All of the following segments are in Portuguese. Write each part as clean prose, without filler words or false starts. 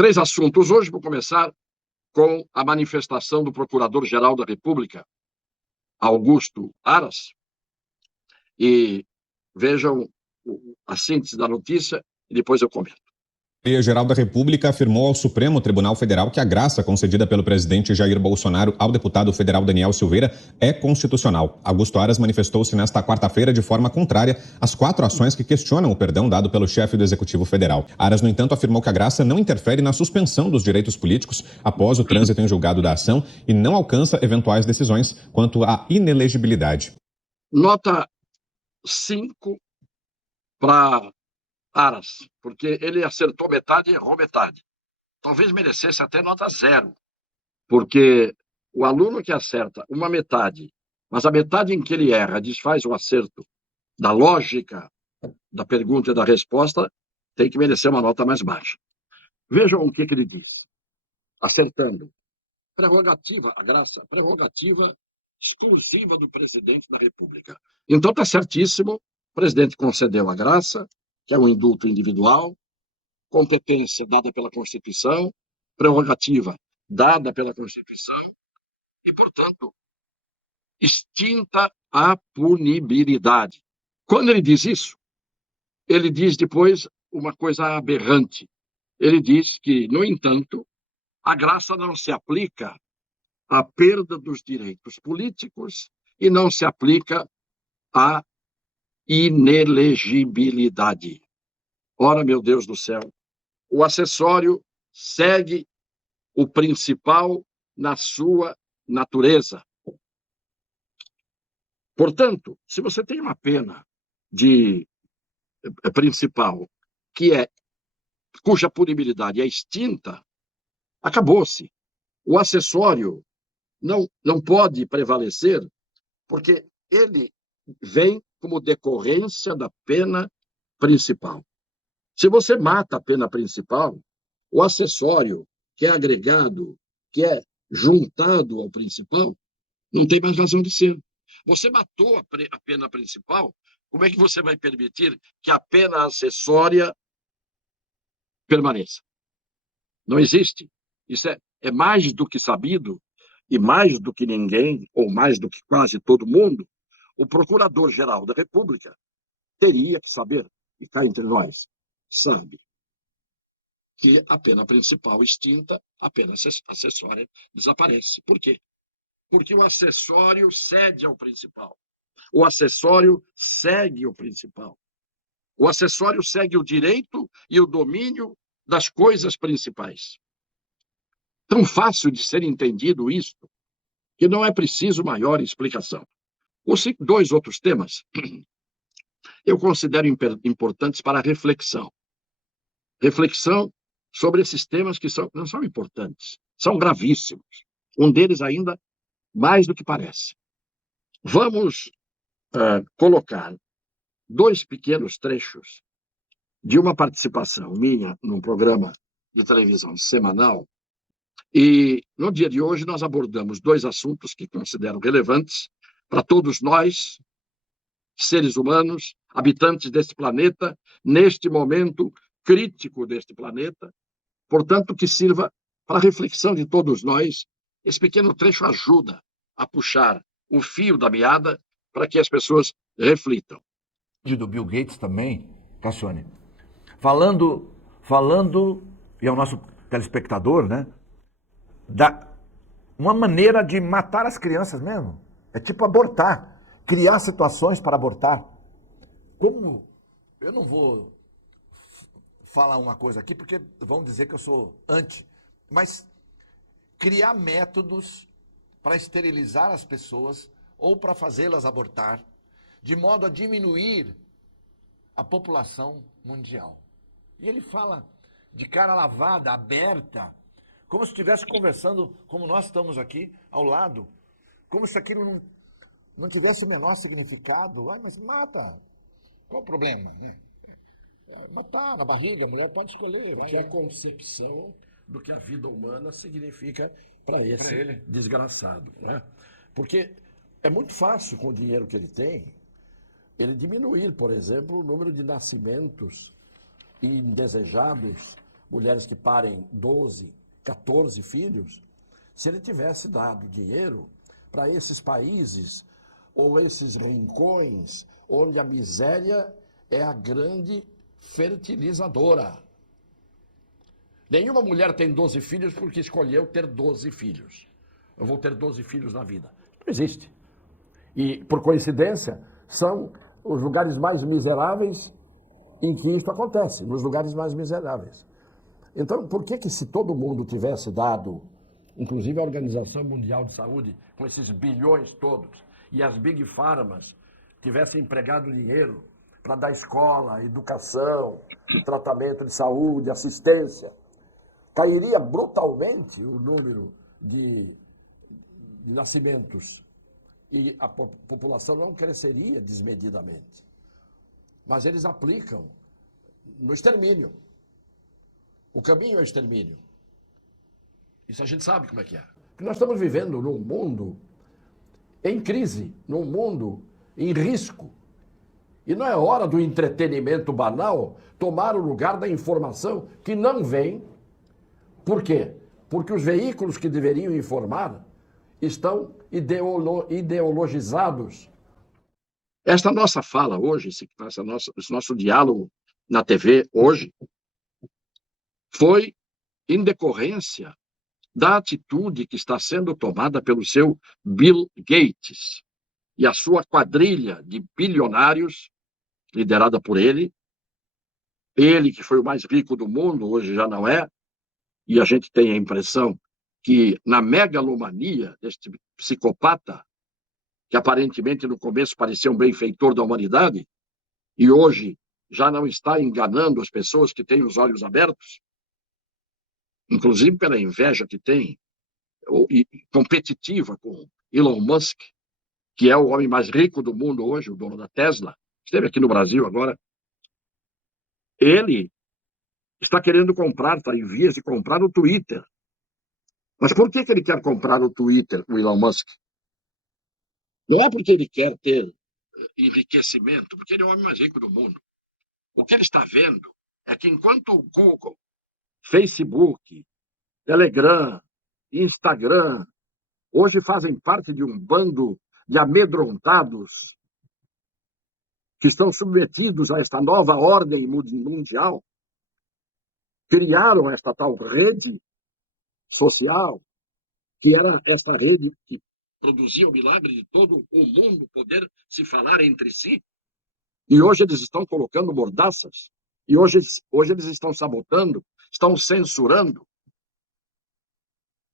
Três assuntos hoje. Vou começar com a manifestação do Procurador-Geral da República, Augusto Aras, e vejam a síntese da notícia e depois eu comento. A Procuradoria-Geral da República afirmou ao Supremo Tribunal Federal que a graça concedida pelo presidente Jair Bolsonaro ao deputado federal Daniel Silveira é constitucional. Augusto Aras manifestou-se nesta quarta-feira de forma contrária às 4 ações que questionam o perdão dado pelo chefe do Executivo Federal. Aras, no entanto, afirmou que a graça não interfere na suspensão dos direitos políticos após o trânsito em julgado da ação e não alcança eventuais decisões quanto à inelegibilidade. Nota 5 para Aras, porque ele acertou metade e errou metade. Talvez merecesse até nota 0, porque o aluno que acerta uma metade, mas a metade em que ele erra desfaz o acerto da lógica da pergunta e da resposta, tem que merecer uma nota mais baixa. Vejam o que ele diz. Acertando. Prerrogativa, a graça, prerrogativa exclusiva do presidente da República. Então está certíssimo, o presidente concedeu a graça, que é um indulto individual, competência dada pela Constituição, prerrogativa dada pela Constituição e, portanto, extinta a punibilidade. Quando ele diz isso, ele diz depois uma coisa aberrante. Ele diz que, no entanto, a graça não se aplica à perda dos direitos políticos e não se aplica à inelegibilidade. Ora, meu Deus do céu, o acessório segue o principal na sua natureza. Portanto, se você tem uma pena de principal cuja punibilidade é extinta, acabou-se. O acessório não pode prevalecer porque ele vem como decorrência da pena principal. Se você mata a pena principal, o acessório, que é agregado, que é juntado ao principal, não tem mais razão de ser. Você matou a pena principal, como é que você vai permitir que a pena acessória permaneça? Não existe. Isso é mais do que sabido, e mais do que ninguém, ou mais do que quase todo mundo, o Procurador-Geral da República teria que saber, e cá entre nós, sabe, que a pena principal extinta, a pena acessória desaparece. Por quê? Porque o acessório cede ao principal. O acessório segue o principal. O acessório segue o direito e o domínio das coisas principais. Tão fácil de ser entendido isto, que não é preciso maior explicação. Os 2 outros temas eu considero importantes para a reflexão. Reflexão sobre esses temas que não são importantes, são gravíssimos. Um deles ainda mais do que parece. Vamos colocar 2 pequenos trechos de uma participação minha num programa de televisão semanal. E no dia de hoje nós abordamos 2 assuntos que considero relevantes para todos nós, seres humanos, habitantes deste planeta, neste momento crítico deste planeta, portanto, que sirva para a reflexão de todos nós. Esse pequeno trecho ajuda a puxar o fio da meada para que as pessoas reflitam. Do Bill Gates também, Cassione, falando, e é o nosso telespectador, né, uma maneira de matar as crianças mesmo. É tipo abortar, criar situações para abortar. Como eu não vou falar uma coisa aqui, porque vão dizer que eu sou anti, mas criar métodos para esterilizar as pessoas ou para fazê-las abortar, de modo a diminuir a população mundial. E ele fala de cara lavada, aberta, como se estivesse conversando, como nós estamos aqui, ao lado, como se aquilo não tivesse o menor significado. Mas mata. Qual o problema? Matar na barriga, a mulher pode escolher. Que é a concepção do que a vida humana significa para esse desgraçado, né? Porque é muito fácil, com o dinheiro que ele tem, ele diminuir, por exemplo, o número de nascimentos indesejados mulheres que parem 12, 14 filhos, se ele tivesse dado dinheiro para esses países ou esses rincões onde a miséria é a grande fertilizadora. Nenhuma mulher tem 12 filhos porque escolheu ter 12 filhos. Eu vou ter 12 filhos na vida. Não existe. E, por coincidência, são os lugares mais miseráveis em que isso acontece, nos lugares mais miseráveis. Então, por que se todo mundo tivesse dado, inclusive a Organização Mundial de Saúde, com esses bilhões todos, e as Big Pharmas tivessem empregado dinheiro para dar escola, educação, tratamento de saúde, assistência, cairia brutalmente o número de nascimentos e a população não cresceria desmedidamente. Mas eles aplicam no extermínio. O caminho é o extermínio. Isso a gente sabe como é que é. Porque nós estamos vivendo num mundo em crise, num mundo em risco. E não é hora do entretenimento banal tomar o lugar da informação que não vem. Por quê? Porque os veículos que deveriam informar estão ideologizados. Esta nossa fala hoje, esse nosso diálogo na TV hoje, foi em decorrência da atitude que está sendo tomada pelo seu Bill Gates e a sua quadrilha de bilionários, liderada por ele que foi o mais rico do mundo, hoje já não é, e a gente tem a impressão que na megalomania deste psicopata, que aparentemente no começo parecia um benfeitor da humanidade, e hoje já não está enganando as pessoas que têm os olhos abertos, inclusive pela inveja que tem, e competitiva com Elon Musk, que é o homem mais rico do mundo hoje, o dono da Tesla, esteve aqui no Brasil agora. Ele está querendo comprar, está em vias de comprar o Twitter. Mas por que ele quer comprar o Twitter, o Elon Musk? Não é porque ele quer ter enriquecimento, porque ele é o homem mais rico do mundo. O que ele está vendo é que enquanto o Google, Facebook, Telegram, Instagram, hoje fazem parte de um bando de amedrontados que estão submetidos a esta nova ordem mundial, criaram esta tal rede social, que era esta rede que produzia o milagre de todo o mundo poder se falar entre si. E hoje eles estão colocando mordaças, e hoje eles estão sabotando, estão censurando,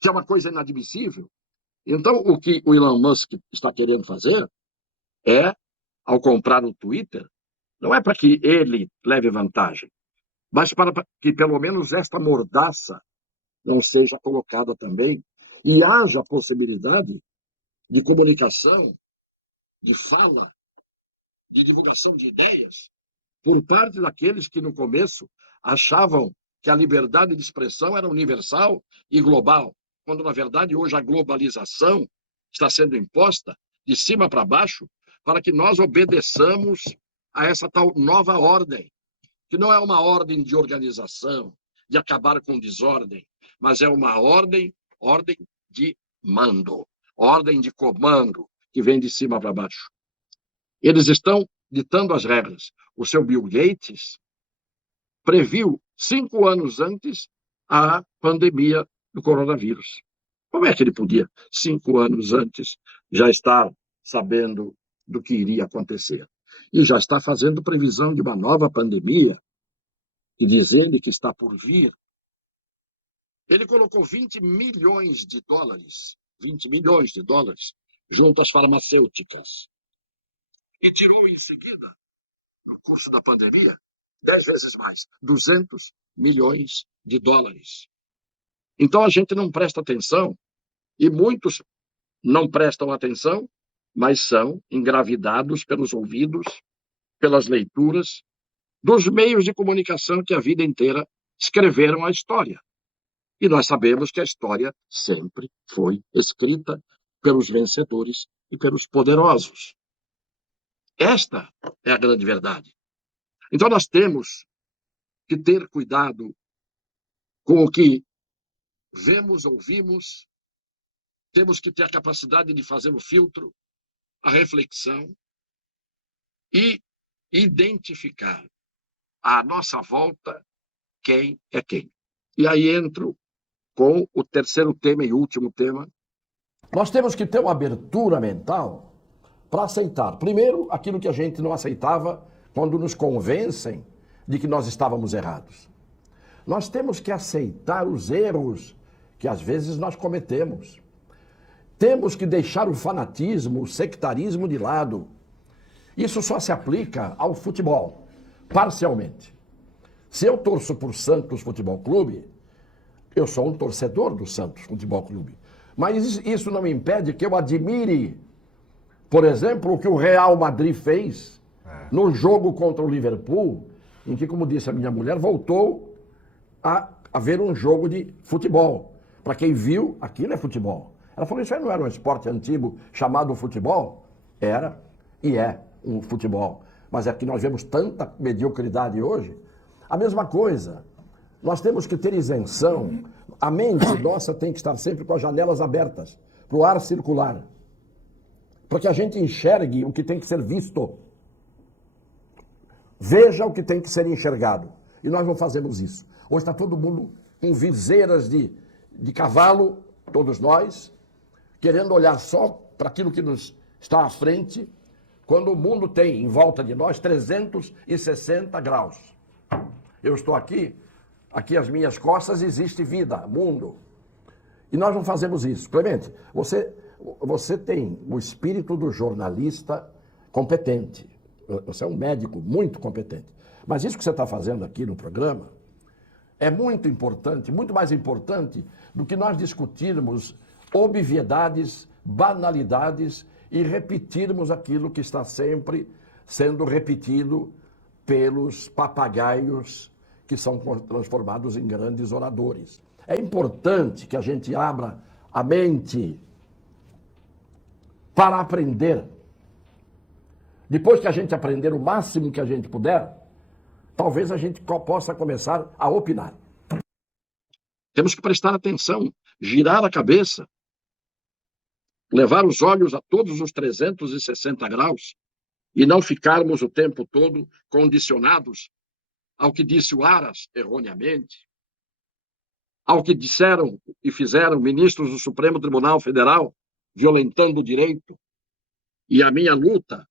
que é uma coisa inadmissível. Então, o que o Elon Musk está querendo fazer é, ao comprar o Twitter, não é para que ele leve vantagem, mas para que pelo menos esta mordaça não seja colocada também e haja possibilidade de comunicação, de fala, de divulgação de ideias por parte daqueles que no começo achavam que a liberdade de expressão era universal e global, quando na verdade hoje a globalização está sendo imposta de cima para baixo para que nós obedeçamos a essa tal nova ordem, que não é uma ordem de organização, de acabar com desordem, mas é uma ordem de mando, ordem de comando, que vem de cima para baixo. Eles estão ditando as regras. O seu Bill Gates previu 5 anos antes a pandemia do coronavírus. Como é que ele podia, 5 anos antes, já estar sabendo do que iria acontecer? E já está fazendo previsão de uma nova pandemia, e diz ele que está por vir. Ele colocou 20 milhões de dólares junto às farmacêuticas. E tirou em seguida, no curso da pandemia, 10 vezes mais, 200 milhões de dólares. Então a gente não presta atenção, e muitos não prestam atenção, mas são engravidados pelos ouvidos, pelas leituras, dos meios de comunicação que a vida inteira escreveram a história. E nós sabemos que a história sempre foi escrita pelos vencedores e pelos poderosos. Esta é a grande verdade. Então nós temos que ter cuidado com o que vemos, ouvimos, temos que ter a capacidade de fazer o filtro, a reflexão e identificar à nossa volta quem é quem. E aí entro com o terceiro tema e último tema. Nós temos que ter uma abertura mental para aceitar, primeiro, aquilo que a gente não aceitava quando nos convencem de que nós estávamos errados. Nós temos que aceitar os erros que às vezes nós cometemos. Temos que deixar o fanatismo, o sectarismo de lado. Isso só se aplica ao futebol, parcialmente. Se eu torço por Santos Futebol Clube, eu sou um torcedor do Santos Futebol Clube. Mas isso não me impede que eu admire, por exemplo, o que o Real Madrid fez no jogo contra o Liverpool, em que, como disse a minha mulher, voltou a ver um jogo de futebol. Para quem viu, aquilo é futebol. Ela falou, isso aí não era um esporte antigo chamado futebol? Era e é um futebol. Mas é que nós vemos tanta mediocridade hoje. A mesma coisa, nós temos que ter isenção. A mente nossa tem que estar sempre com as janelas abertas, para o ar circular. Para que a gente enxergue o que tem que ser visto. Veja o que tem que ser enxergado. E nós não fazemos isso. Hoje está todo mundo com viseiras de cavalo, todos nós, querendo olhar só para aquilo que nos está à frente, quando o mundo tem em volta de nós 360 graus. Eu estou aqui às minhas costas existe vida, mundo. E nós não fazemos isso. Clemente, você tem o espírito do jornalista competente. Você é um médico muito competente. Mas isso que você está fazendo aqui no programa é muito importante, muito mais importante do que nós discutirmos obviedades, banalidades e repetirmos aquilo que está sempre sendo repetido pelos papagaios que são transformados em grandes oradores. É importante que a gente abra a mente para aprender. Depois que a gente aprender o máximo que a gente puder, talvez a gente possa começar a opinar. Temos que prestar atenção, girar a cabeça, levar os olhos a todos os 360 graus e não ficarmos o tempo todo condicionados ao que disse o Aras, erroneamente, ao que disseram e fizeram ministros do Supremo Tribunal Federal, violentando o direito. E a minha luta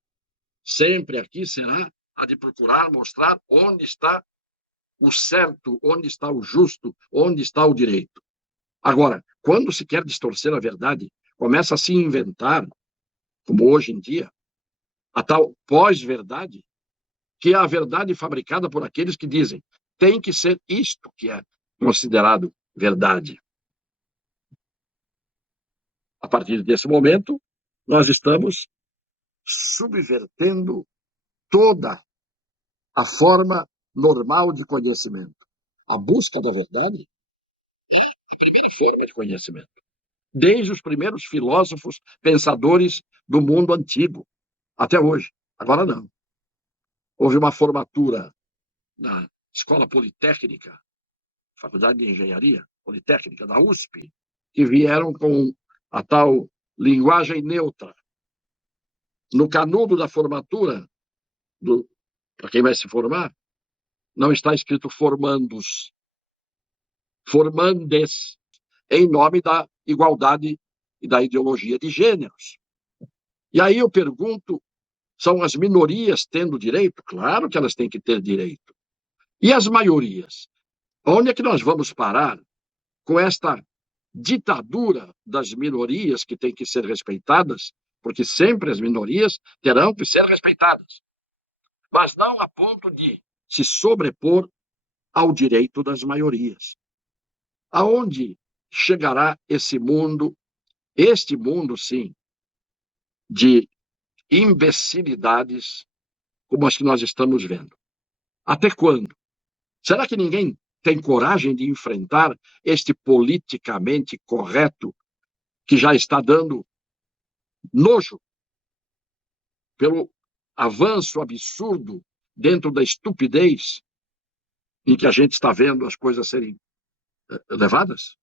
sempre aqui será a de procurar mostrar onde está o certo, onde está o justo, onde está o direito. Agora, quando se quer distorcer a verdade, começa a se inventar, como hoje em dia, a tal pós-verdade, que é a verdade fabricada por aqueles que dizem tem que ser isto que é considerado verdade. A partir desse momento, nós estamos subvertendo toda a forma normal de conhecimento. A busca da verdade é a primeira forma de conhecimento. Desde os primeiros filósofos, pensadores do mundo antigo, até hoje. Agora não. Houve uma formatura na Escola Politécnica, Faculdade de Engenharia Politécnica da USP, que vieram com a tal linguagem neutra. No canudo da formatura, para quem vai se formar, não está escrito formandos, formandes, em nome da igualdade e da ideologia de gêneros. E aí eu pergunto, são as minorias tendo direito? Claro que elas têm que ter direito. E as maiorias? Onde é que nós vamos parar com esta ditadura das minorias que tem que ser respeitadas? Porque sempre as minorias terão que ser respeitadas. Mas não a ponto de se sobrepor ao direito das maiorias. Aonde chegará esse mundo, este mundo, sim, de imbecilidades como as que nós estamos vendo? Até quando? Será que ninguém tem coragem de enfrentar este politicamente correto que já está dando nojo pelo avanço absurdo dentro da estupidez em que a gente está vendo as coisas serem levadas.